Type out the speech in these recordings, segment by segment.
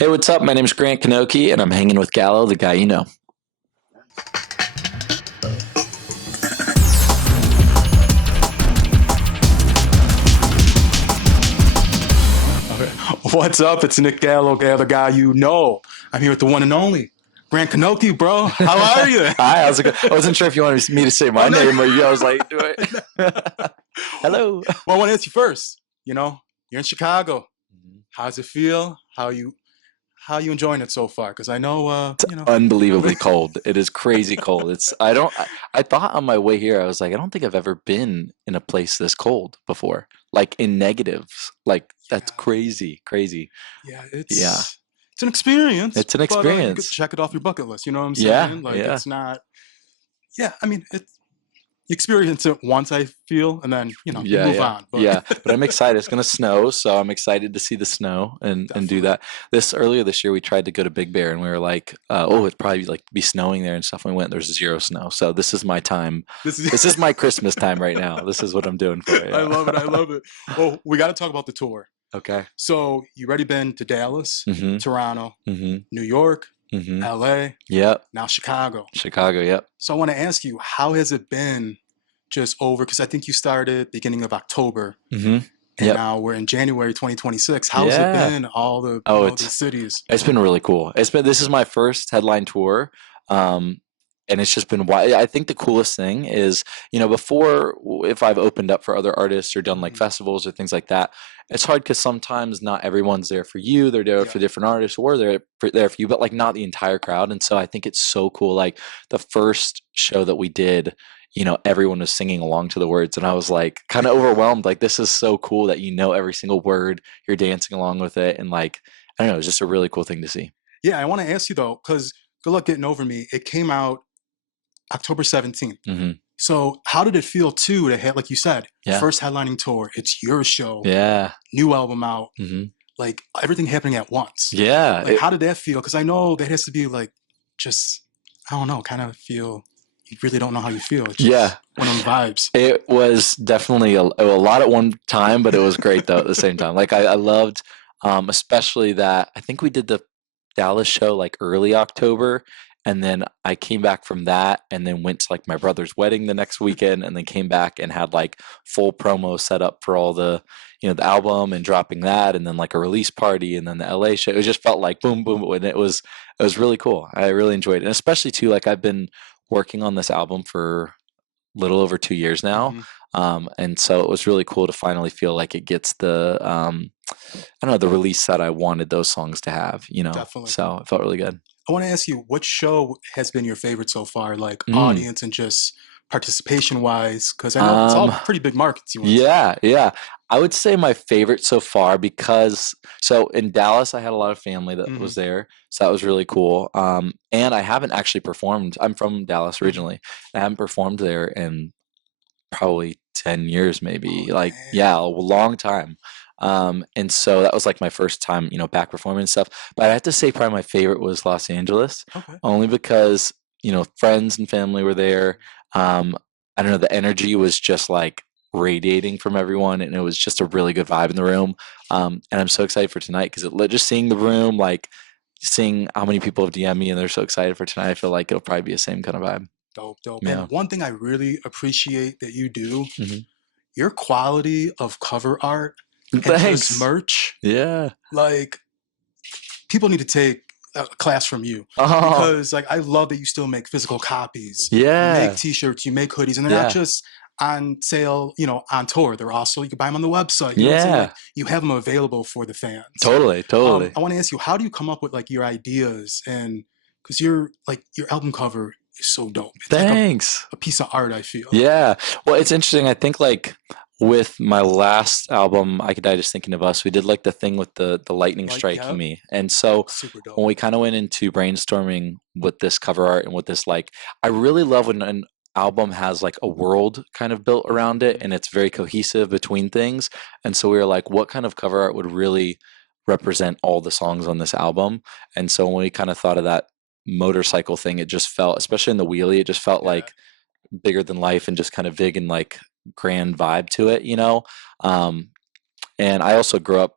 Hey, what's up? My name's Grant Knoche, and I'm hanging with Gallo, the guy you know. What's up? It's Nick Gallo, the guy you know. I'm here with the one and only Grant Knoche, bro. How are you? Hi, how's it going? I wasn't sure if you wanted me to say my no. name or you. I was like, do it. Hello. Well, I want to ask you first. You're in Chicago. How does it feel? How you enjoying it so far? Because I know, Unbelievably cold. It is crazy cold. I thought on my way here, I was like, I don't think I've ever been in a place this cold before. Like in negatives. Like that's crazy. Yeah, Yeah. it's an experience. It's an But you could experience. check it off your bucket list. You know what I'm Yeah. saying? Like Yeah. it's not. Yeah, I mean, you experience it once, I feel, and then you Yeah, move yeah, on. But yeah. But I'm excited. It's gonna snow, so I'm excited to see the snow and do definitely. that. Earlier this year, we tried to go to Big Bear, and we were like, "Oh, it'd probably like be snowing there and stuff." And we went. There's zero snow, so this is my time. This This is. is my Christmas time right now. This is what I'm doing for it. I love it. I Yeah. love it. Well, we got to talk about the tour. Okay. So you already been to Dallas, Mm-hmm. Toronto, Mm-hmm. New York, Mm-hmm. LA, Yep. now Chicago. Chicago. Yep. So I want to ask you, how has it been just over? Because I think you started beginning of October, Mm-hmm. and Yep. now we're in January 2026. How's it Yeah. been? All the Oh, these cities. it's been really cool. This is my first headline tour. Um, and it's just been wild. I think the coolest thing is, before if I've opened up for other artists or done like Mhm. festivals or things like that, it's hard because sometimes not everyone's there for you. They're there Yeah, for different artists or there for you, but like not the entire crowd. And so I think it's so cool. Like the first show that we did, everyone was singing along to the words, and I was like kind of overwhelmed. Like this is so cool that you know every single word, you're dancing along with it, and like I don't know, it's just a really cool thing to see. yeah. I want to ask you though, because Good Luck Getting Over Me, it came out October 17th. Hmm. So how did it feel too to have, like you said, Yeah. first headlining tour? It's your show, Yeah. new album out, Hmm. like everything happening at once. Yeah. Like, how did that feel? Because I know that has to be like, just I don't know, kind of feel you really don't know how you feel. It's Yeah. just one of them vibes. It was definitely a lot at one time, but it was great though at the same time. Like I loved, especially that I think we did the Dallas show like early October, and then I came back from that, and then went to like my brother's wedding the next weekend, and then came back and had like full promo set up for all the album and dropping that, and then like a release party, and then the LA show. It just felt like boom, boom, and it was really cool. I really enjoyed it, and especially too like I've been working on this album for little over 2 years now. Hmm. And so it was really cool to finally feel like it gets I don't know, the release that I wanted those songs to have. Definitely. So it felt really good. I want to ask you, what show has been your favorite so far, like Mm. audience and just participation wise? Because I know it's all Um, pretty big markets you went to. yeah, yeah. I would say my favorite so far because so in Dallas I had a lot of family that Hmm. was there, so that was really cool. And I haven't actually performed. I'm from Dallas Hmm. originally. I haven't performed there in probably 10 years maybe, Oh like man. yeah, a long time. And so that was like my first time back performing and stuff, but I have to say probably my favorite was Los Angeles, Okay. only because friends and family were there. I don't know, the energy was just like radiating from everyone, and it was just a really good vibe in the room. And I'm so excited for tonight because just seeing the room, like seeing how many people have DM me and they're so excited for tonight, I feel like it'll probably be the same kind of vibe. Dope, dope. Yeah. And one thing I really appreciate that you do, Hmm. your quality of cover art and just Thanks. merch, Yeah. like people need to take a class from you Oh, because like I love that you still make physical copies. You make yeah. t-shirts, you make hoodies, and they're not Yeah. just on sale, on tour. They're also, you can buy them on the website. You know what I'm saying? Like Yeah. you have them available for the fans. Totally. Totally. I want to ask you, how do you come up with like your ideas? And because your album cover is so dope. It's like Thanks. a piece of art, I feel. Yeah. Well, it's interesting. I think like with my last album, I Could Die Just Thinking of Us, we did like the thing with the lightning Like, striking yep, me. And so super dope. when we kind of went into brainstorming with this cover art and with this, like, I really love when an album has like a world kind of built around it Mhm. and it's very cohesive between things. And so we were like, what kind of cover art would really represent all the songs on this album? And so when we kind of thought of that motorcycle thing, it just felt, especially in the wheelie, it just felt Yeah. like bigger than life and just kind of big and like grand vibe to it. Um, and I also grew up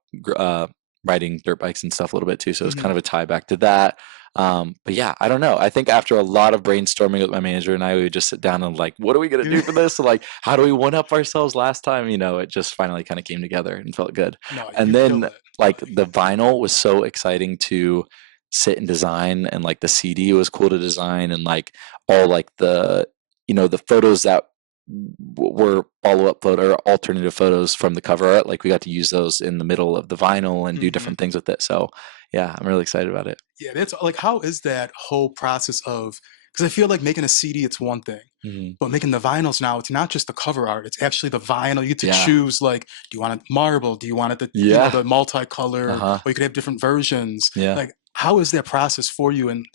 riding dirt bikes and stuff a little bit too. So it's kind Hmm. of a tie back to that. But yeah, I don't know. I think after a lot of brainstorming with my manager and I, we would just sit down and like, what are we gonna do for this? So like, how do we one up ourselves last time? It just finally kind of came together and felt good. No, And you kill then it. like the vinyl was so exciting to sit and design, and like the CD was cool to design, and like all like the photos that were follow-up photo or alternative photos from the cover art, like we got to use those in the middle of the vinyl and do Hmm. different things with it. So yeah, I'm really excited about it. Yeah, that's like, how is that whole process of, because I feel like making a CD, it's one thing, Mhm. but making the vinyls now, it's not just the cover art, it's actually the vinyl. You get to Yeah. choose, like, do you want it marble? Do you want it Yeah. the multicolored, Uh-huh. or you could have different versions. Yeah. Like, how is that process for you? And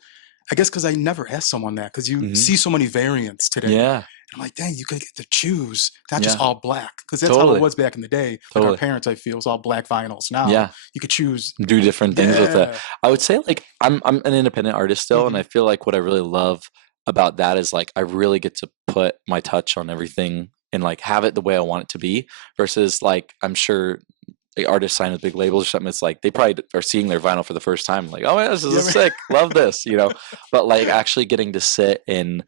I guess because I never asked someone that, because you Mhm. see so many variants today. Yeah. And I'm like, dang, you could get to choose, not just Yeah. all black, because that's how it Totally. was back in the day. Like our Totally. parents, I feel, it was all black vinyls. Now Yeah. you could choose. Do different things with it. Yeah. I would say like I'm an independent artist still, and Hmm. I feel like what I really love about that is like I really get to put my touch on everything and like have it the way I want it to be, versus like I'm sure the artists sign with big labels or something. It's like they probably are seeing their vinyl for the first time, like, oh man, this Yeah. is sick, love this. But like actually getting to sit and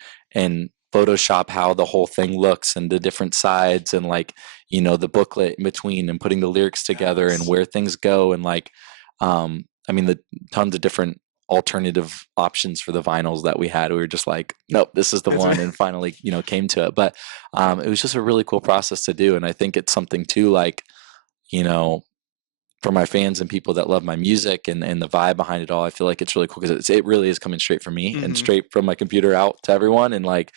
Photoshop how the whole thing looks and the different sides and like the booklet in between and putting the lyrics together and Yes. where things go and like I mean the tons of different alternative options for the vinyls that we had. We were just like, nope, this is the That's one, and finally came to it. But it was just a really cool process to do, and I think it's something too, like you know for my fans and people that love my music and the vibe behind it all. I feel like it's really cool because it really is coming straight from me and hmm straight from my computer out to everyone, and like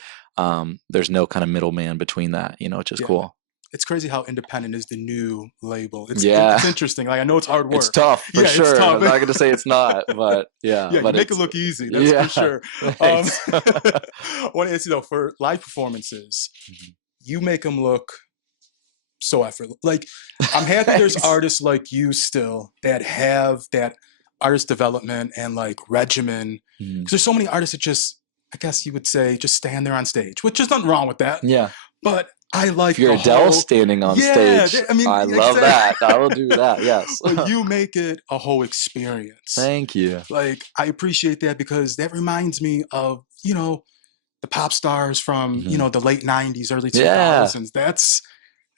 there's no kind of middleman between that, which is Yeah. cool. It's crazy how independent is the new label. Yeah. It's interesting. Like, I know it's hard It's work. tough for Yeah, it's sure. tough. I'm not gonna say it's not, but yeah, Yeah, you but make it it's look easy. That's for yeah. sure. Thanks. I want to ask you though, for live performances, Mhm. you make them look so effortless. Like, I'm happy there's Thanks. artists like you still that have that artist development and like regimen. Mhm. Because there's so many artists that just, I guess you would say, just stand there on stage, which is nothing wrong with that. Yeah. But I If like you're the Adele whole, standing on yeah. stage, I mean, I love exactly. that. I will do that. Yes. But you make it a whole experience. Thank you. Like, I appreciate that because that reminds me of, the pop stars from, Mhm. the late 90s, early Yeah. 2000s. That's,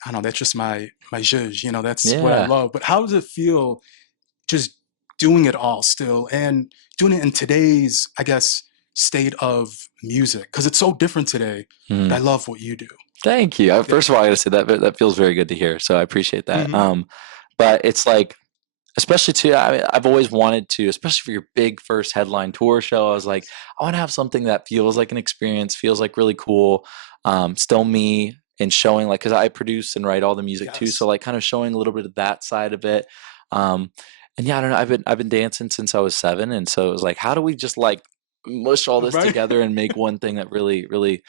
I don't know, that's just my zhuzh, that's what I Yeah. love. But how does it feel just doing it all still and doing it in today's, I guess, state of music? Because it's so different today, but I Mhm. love what you do. Thank you. Yeah. First of all, I gotta say that feels very good to hear. So I appreciate that. Hmm. But it's like, especially too, I've always wanted to, especially for your big first headline tour show. I was like, I want to have something that feels like an experience, feels like really cool. Still me, and showing like, because I produce and write all the music too, so Yes. like kind of showing a little bit of that side of it. Um, and yeah, I don't know. I've been dancing since I was 7, and so it was like, how do we just like mush all this Right? together and make one thing that really really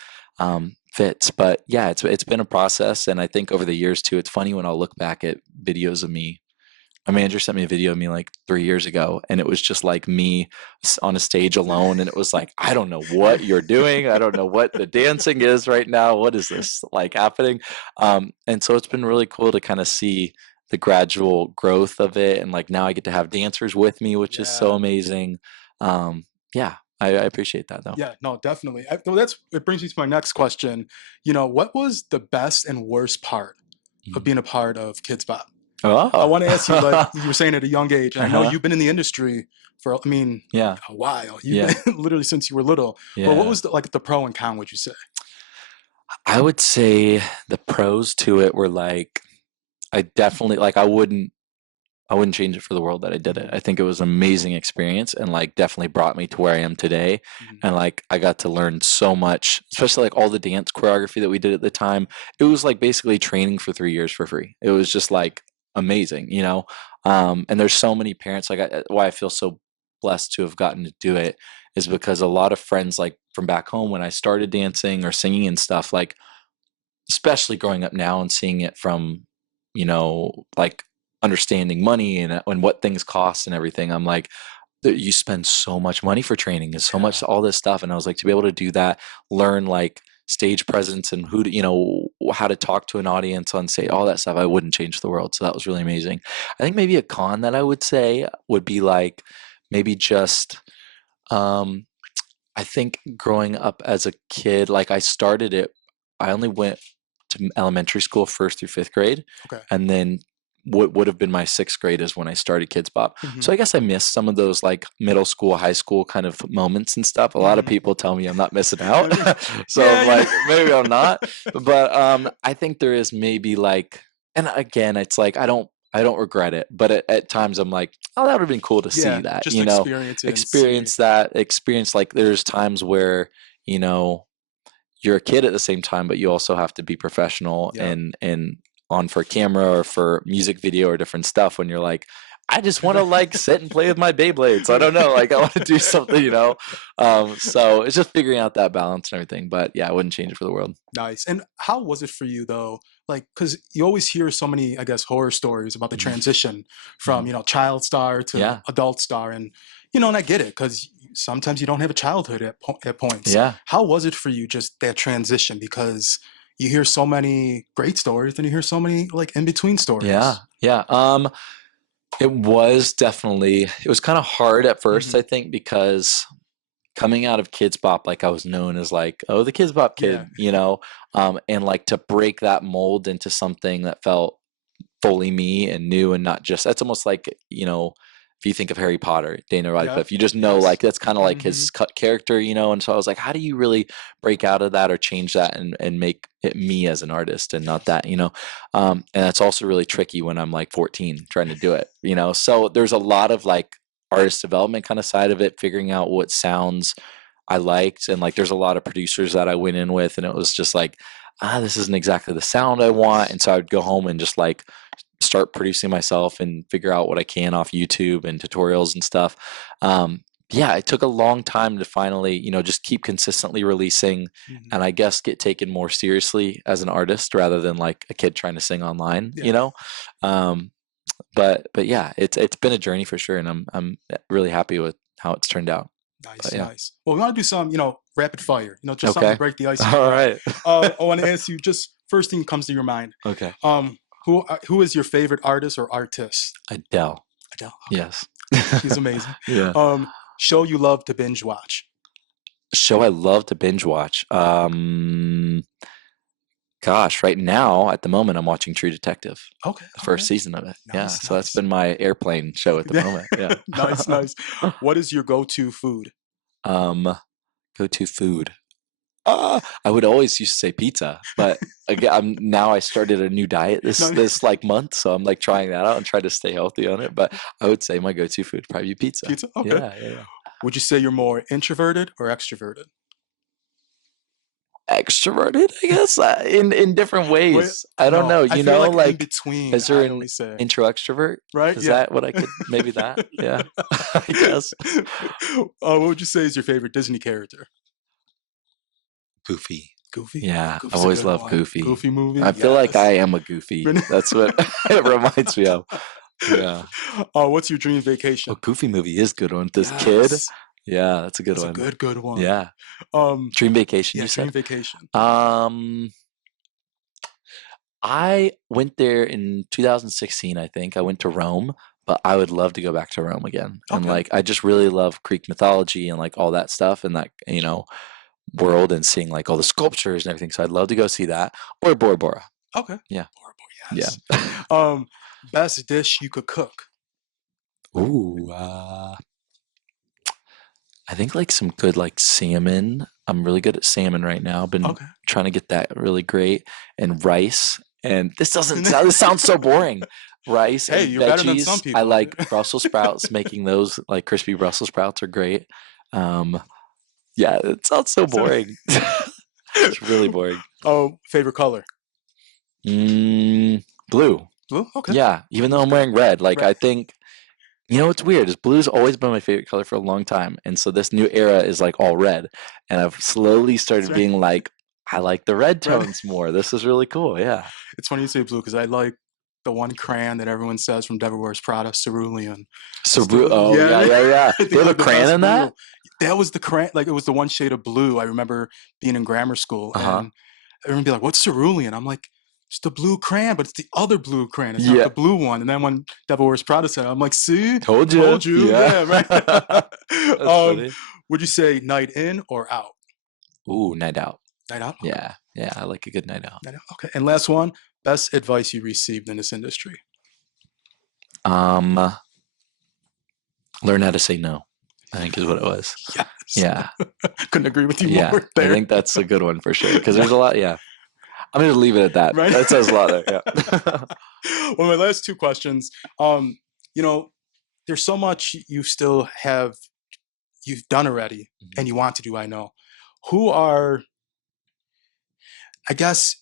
fits? But yeah, it's been a process, and I think over the years too, it's funny when I'll look back at videos of me. My manager sent me a video of me like 3 years ago, and it was just like me on a stage alone. And it was like, I don't know Yeah. what you're doing. I don't know what the dancing is right now. What is this like happening? And so it's been really cool to kind of see the gradual growth of it. And like now I get to have dancers with me, which is so Yeah. amazing. Yeah, I appreciate that though. Yeah, no, definitely. Well, it brings me to my next question. What was the best and worst part of Mhm. being a part of Kids Bop? I Oh, want to ask you, like you were saying at a young age, and I know uh-huh. you've been in the industry for, I mean, Yeah, a while. You've been yeah, literally since you were little. But what yeah. was the pro and con, would you say? I would say the pros to it were like, I definitely like I wouldn't change it for the world that I did it. Hmm. I think it was an amazing experience, and like definitely brought me to where I am today. Hmm. And like I got to learn so much, especially like all the dance choreography that we did at the time. It was like basically training for 3 years for free. It was just like amazing. And there's so many parents, like why I feel so blessed to have gotten to do it is because a lot of friends like from back home when I started dancing or singing and stuff, like especially growing up now and seeing it from, like understanding money and what things cost and everything. I'm like, you spend so much money for training and so much Yeah. all this stuff. And I was like, to be able to do that, learn like stage presence and who to, how to talk to an audience on stage, all that stuff, I wouldn't change the world. So that was really amazing. I think maybe a con that I would say would be like maybe just um, I think growing up as a kid, like I started it, I only went to elementary school first through fifth grade, Okay. and then what would have been my sixth grade is when I started Kids Bop. Hmm. So I guess I missed some of those like middle school, high school kind of moments and stuff. A lot of Hmm. people tell me I'm not missing out, so Yeah, I'm like maybe I'm not. But I think there is maybe like, and again, it's like I don't regret it, but at times I'm like, oh, that would have been cool to see yeah. that, Just experience it and see. experience like there's times where you know you're a kid at the same time, but you also have to be professional Yep. and on for camera or for music video or different stuff when you're like, I just want to like sit and play with my Beyblades. I don't know, like I want to do something. So it's just figuring out that balance and everything. But yeah, I wouldn't change it for the world. Nice. And how was it for you though? Like, because you always hear so many, I guess, horror stories about the Hmm. transition Hmm. from, child star to Yeah, adult star. And, and I get it because sometimes you don't have a childhood at points. yeah, How was it for you, just that transition? Because you hear so many great stories and you hear so many like in between yeah, stories. yeah. It was kind of hard at first, Hmm. I think, because coming out of Kids Bop, like I was known as like, oh, the Kids Bop Yeah. kid, and like to break that mold into something that felt fully me and new and not just, that's almost like, if you think of Harry Potter, Daniel Yep. Radcliffe, you just know Yes. like that's kind of like Hmm. his character, and so I was like, how do you really break out of that or change that and make it me as an artist and not that. And that's also really tricky when I'm like 14 trying to do it. So there's a lot of like artist development kind of side of it, figuring out what sounds I liked, and like there's a lot of producers that I went in with, and it was just like, this isn't exactly the sound I want, and so I would go home and just like start producing myself and figure out what I can off YouTube and tutorials and stuff. Yeah, it took a long time to finally, just keep consistently releasing, Hmm. and I guess get taken more seriously as an artist rather than like a kid trying to sing online. Yeah. You know, um, but yeah, it's been a journey for sure, and I'm really happy with how it's turned out. But Nice, yeah. nice. Well, we want to do some, rapid fire, just something to Okay. break the ice, if you All want. right. I want to ask you just first thing comes to your mind. Okay. Who is your favorite artist or artist? Adele. Adele. Okay, Yes. she's amazing. Yeah. Show you love to binge watch. Show I love to binge watch. Gosh, right now at the moment I'm watching True Detective, Okay, the okay. first season of it. Yeah, Nice, so that's nice. been my airplane show at the moment. Yeah. Nice, nice. What is your go-to food? um, Go-to food. I would always used to say pizza, but again, now I started a new diet this No, this like month, so I'm like trying that out and try to stay healthy on it. But I would say my go-to food would probably be pizza. pizza. Okay. Yeah, yeah, yeah. Would you say you're more introverted or extroverted? Extroverted, I guess, in different Wait, ways. I don't no, know. I feel like in Like, between. is there I'd an always say, intro extrovert? right? Is Yeah. that what I could maybe that? Yeah, I guess. What would you say is your favorite Disney character? Goofy. Goofy. Yeah, I've Goofy's a always good loved one. Goofy. Goofy movie. I feel like Yes. I am a Goofy. That's what it reminds me of. Yeah. What's your dream Oh, vacation? Goofy movie is good one. This kid. Yes. Yeah, that's a good That's a one. good one. Yeah. Um, Dream Vacation, yeah, you dream said? vacation. Um, I went there in 2016, I think. I went to Rome, but I would love to go back to Rome again. And Okay. like I just really love Greek mythology and like all that stuff and that, world and seeing like all the sculptures and everything. So I'd love to go see that. Or Bora Bora. Okay. Yeah. Horrible, Yeah. yes. Um, best dish you could cook. Ooh, I think like some good like salmon. I'm really good at salmon right now. Been Okay. trying to get that really great, and rice. And this sounds so boring. Rice Hey, and you're better than some veggies. I people. like Brussels sprouts. Making those like crispy Brussels sprouts are great. Um, yeah, it sounds so So- boring. It's really boring. Oh, favorite color? Blue. Blue. Okay. Yeah, even though Blue's I'm good. wearing red, like Red. I think what's weird is blue's always been my favorite color for a long time, and so this new era is like all red, and I've slowly That's started right. being like, I like the red Red. tones more. This is really cool. Yeah. It's funny you say blue because I like the one crayon that everyone says from Devil Wears Prada, cerulean. Oh yeah, Yeah, yeah, yeah. I They think have a like the crayon best in blue. that. That was the crayon, like it was the one shade of blue. I remember being in grammar school Uh huh. and everyone be like, "What's cerulean?" I'm like, "It's the blue crayon, but it's the other blue crayon. It's not Yeah. the blue one." And then when Devil Wears Prada said, it, I'm like, "See, Told you. told you, Yeah. yeah, right." That's funny. Would you say night in or out? Ooh, night out. Night out. Okay. Yeah. Yeah. I like a good night out. Night out. Okay. And last one, best advice you received in this industry. Um, learn how to say no, I think is what it was. Yes. Yeah. Couldn't agree with you Yeah. more I there. think that's a good one for sure. Because Yeah. there's a lot. Yeah. I'm going to leave it at that. Right. That says a lot there. Yeah. Well, my last two questions. You know, there's so much you still have you've done already Mhm. and you want to do, I know. Who are, I guess,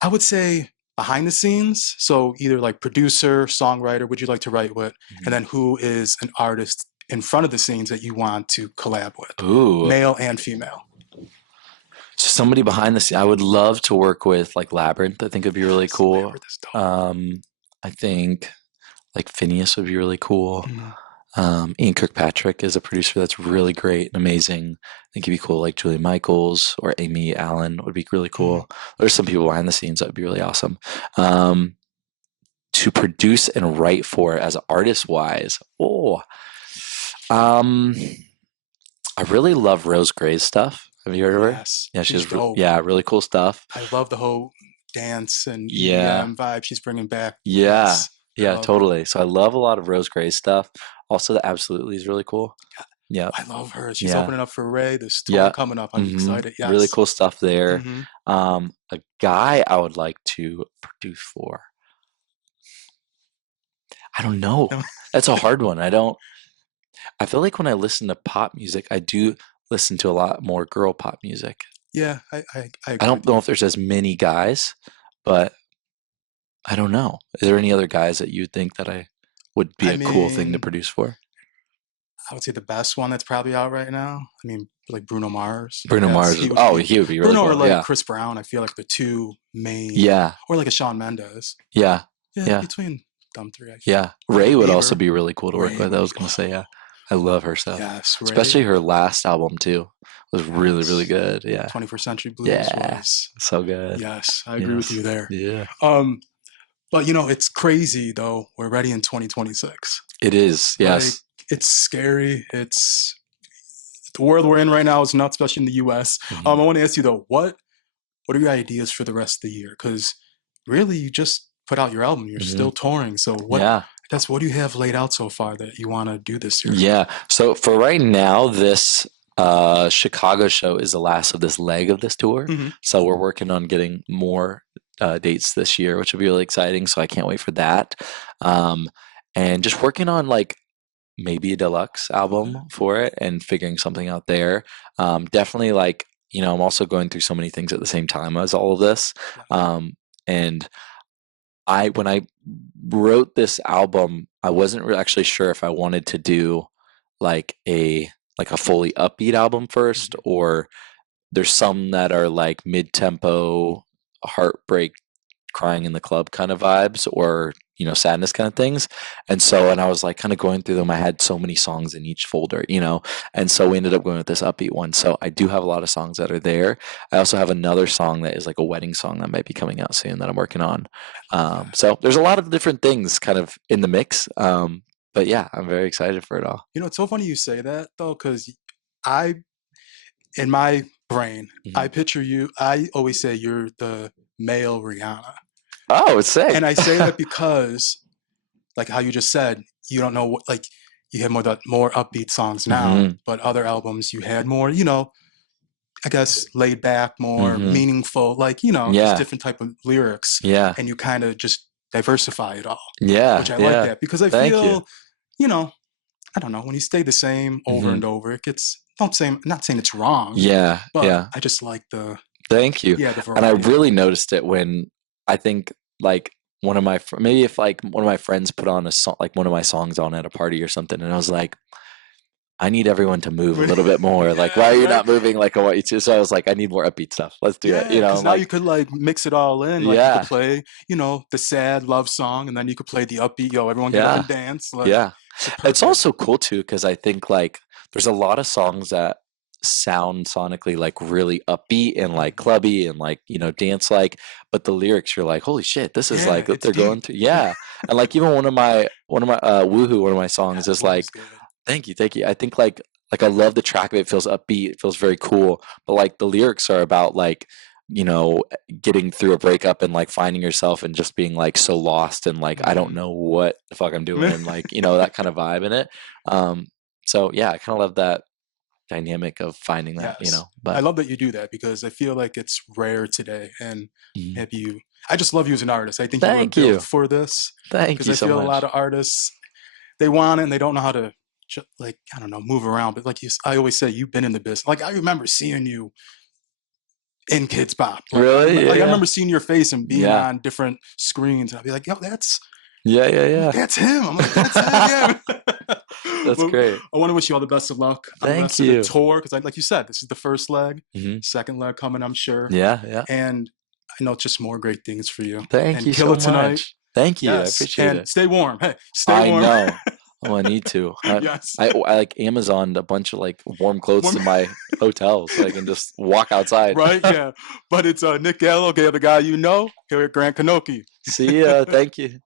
I would say behind the scenes. So either like producer, songwriter, would you like to write with? And Mhm. then who is an artist in front of the scenes that you want to collab with, Ooh. male and female? So somebody behind the scene. I would love to work with like Labyrinth. I think it'd be really Yes, cool. Lambert is dope. I think like Phineas would be really cool. Mhm. Ian Kirkpatrick is a producer that's really great and amazing. I think he'd be cool. Like Julie Michaels or Amy Allen would be really Mhm. cool. There's some people behind the scenes that would be really awesome. Um, to produce and write for as artist wise. Um, I really love Rose Gray's stuff. Have you heard of her? Yes, Yeah, she's dope. yeah, really cool stuff. I love the whole dance and Yeah, EDM vibe she's bringing back. yeah, Yes, I yeah, love her. totally. So I love a lot of Rose Gray's stuff. Also, the Absolutely is really cool. Yeah, I love her. She's yeah, opening up for Ray. This tour yeah. coming up. I'm excited. Really Yes. cool stuff there. Hmm. A guy I would like to produce for. I don't know. That's a hard one. I feel like when I listen to pop music, I do listen to a lot more girl pop music. Yeah, I I agree don't with know you. if there's as many guys, but I don't know. Is there any other guys that you think that I would be I a cool thing to mean, produce for? I would say the best one that's probably out right now. I mean, like Bruno Mars. Bruno Yes, Mars. he would Oh, be he would be really Bruno or cool. like Yeah. Chris Brown. I feel like the two main, Yeah. or like a Shawn Mendes. Yeah. Yeah, Yeah. between them three, I feel. Yeah. Maybe Ray would also Bieber. be really cool to work Ray with. I would be. was gonna say, yeah. I love her stuff. Yes, Especially Ray. her last album too. Was really, really Yes. good. Yeah. 21st Century Blues Yeah. was. So good. Yes, I agree with Yes. you there. Yeah. Um, but it's crazy though. We're already in 2026. It is. Like Yes. it's scary. It's the world we're in right now is nuts, especially in the U.S. I Hmm. want to ask you though, what are your ideas for the rest of the year? Because really, you just put out your album. You're Hmm. still touring. So Yeah. what do you have laid out so far that you want to do this year? Yeah. So for right now, this Chicago show is the last of this leg of this tour. Hmm. So we're working on getting more dates this year, which will be really exciting. So I can't wait for that. Um, and just working on like maybe a deluxe Okay. album for it and figuring something out there. Definitely like, I'm also going through so many things at the same time as all of this. Yeah. And when I wrote this album, I wasn't actually sure if I wanted to do like a fully upbeat album first, Mhm. or there's some that are like mid-tempo, heartbreak, crying in the club kind of vibes, or sadness kind of things. And I was like kind of going through them. I had so many songs in each folder, and so we ended up going with this upbeat one. So I do have a lot of songs that are there. I also have another song that is like a wedding song that might be coming out soon that I'm working on. That. So there's a lot of different things kind of in the mix. But yeah, I'm very excited for it all. It's so funny you say that though, because I, in my brain, I Mhm. picture you. I always say you're the male Rihanna, Oh, it's sick. and I say that because, like how you just said, you don't know what like you have more upbeat songs now, Hmm. but other albums you had more. I guess laid back, more Hmm. meaningful, like just Yeah. different type of lyrics, Yeah. and you kind of just diversify it all, Yeah. which I like Yeah. that because I Thank you. feel, you know, I don't know, when you stay the same over Hmm. and over, it gets. Don't say not saying it's wrong, Yeah. but Yeah. I just like the Thank you. yeah the And I variety of it. really noticed it when I think like one of my maybe if like one of my friends put on a song, like one of my songs on at a party or something, and I was like, I need everyone to move a little bit more. Like, why Yeah, are you right. not moving like I want you to? So I was like, I need more upbeat stuff. Let's do it. Yeah, because I'm now you like, could like mix it all in. Like you could yeah, play, the sad love song, and then you could play the upbeat. Yo, everyone get up yeah, and dance. Like yeah. it's It's perfect. also cool too because I think like there's a lot of songs that sound sonically like really upbeat and like Mhm. clubby and like, dance like, but the lyrics you're like, holy shit, this is Yeah, like what it's they're going deep. through. Yeah. And like even one of my Woohoo, one of my songs Yes, is Woohoo's like, good. thank you, thank you. I think like I love the track of it. It feels upbeat, it feels very cool. But like the lyrics are about like, you know, getting through a breakup and like finding yourself and just being like so lost and like I don't Mhm. know what the fuck I'm doing and like, that kind of vibe in it. Um so yeah, I kind of love that dynamic of finding that, Yes. I but love that you do that because I feel like it's rare today. And Mhm. have you, I just love you as an artist. I think you were Thank built you. for this Thank because you I so feel a lot much. of artists, they want it and they don't know how to, like, I don't know, move around. But like I always say, you've been in the business. Like, I remember seeing you in Kids Bop. Like, Really? Yeah, I yeah. remember seeing your face and being Yeah. on different screens. And I'd be like, yo, Yeah, yeah, I'm like, yeah. that's him. I'm like, that's him. Yeah. That's Well, great. I want to wish you all the best of luck on the Thank rest of the you. tour because, like you said, this is the first leg, Mhm. second leg coming, I'm sure, Yeah, yeah. and I know just more great things for you. Thank And you kill so it tonight, much. Thank you. I yes. appreciate And it. stay warm. Hey, stay I warm. know. Oh, I need to. I Yes. I I like Amazoned a bunch of like warm clothes Warm. to my hotel so I can just walk outside. Right? Yeah. But it's Nick Gallo, the guy you know, here at Grant Kanoki. See ya. Thank you.